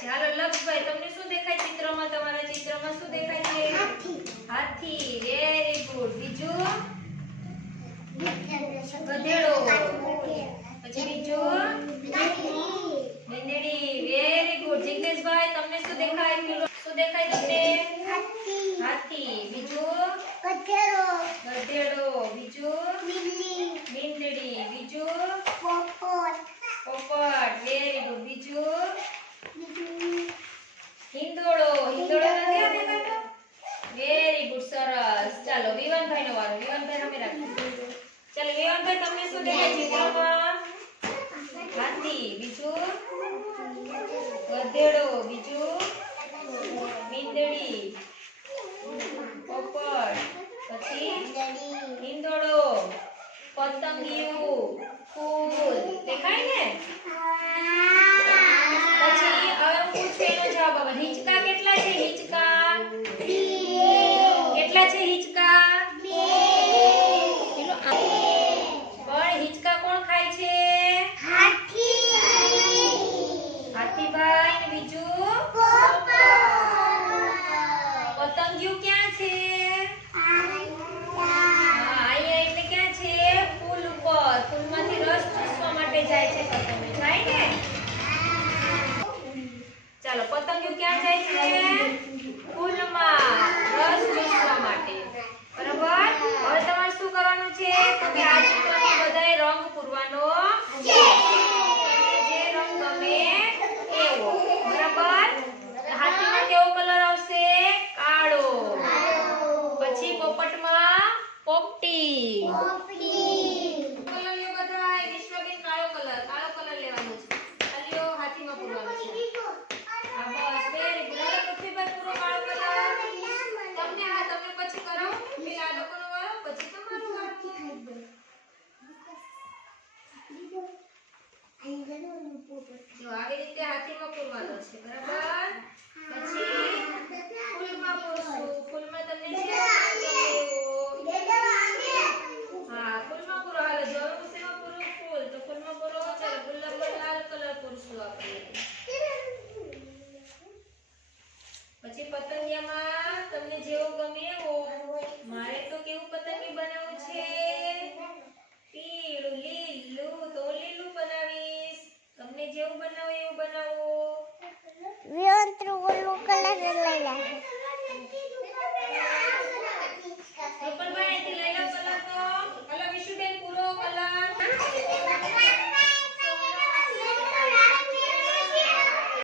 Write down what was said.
દેખાય લક્ષભાઈ તમને શું દેખાય ચિત્રમાં? તમારા ચિત્રમાં શું દેખાય છે? હાથી. વેરી ગુડ બીજું? ગધેડો. પછી બીજું? બંદડી વેરી ગુડ જિગ્નેશભાઈ તમને શું દેખાય? શું દેખાય તમને? હાથી. હાથી. બીજું? રેવનભાઈ નો વારો રેવનભાઈ રમી રાખજો ચાલો રેવનભાઈ તમને શું દેખાય ચિત્રમાં હાથી બીજું ગધેડો બીજું મીંદડી પોપટ પછી હિંદોળો પતંગિયું ફૂલ દેખાય ને चलो पतंग क्या चाहिए फूल मिश्र मैं વાળો છે બરાબર 累了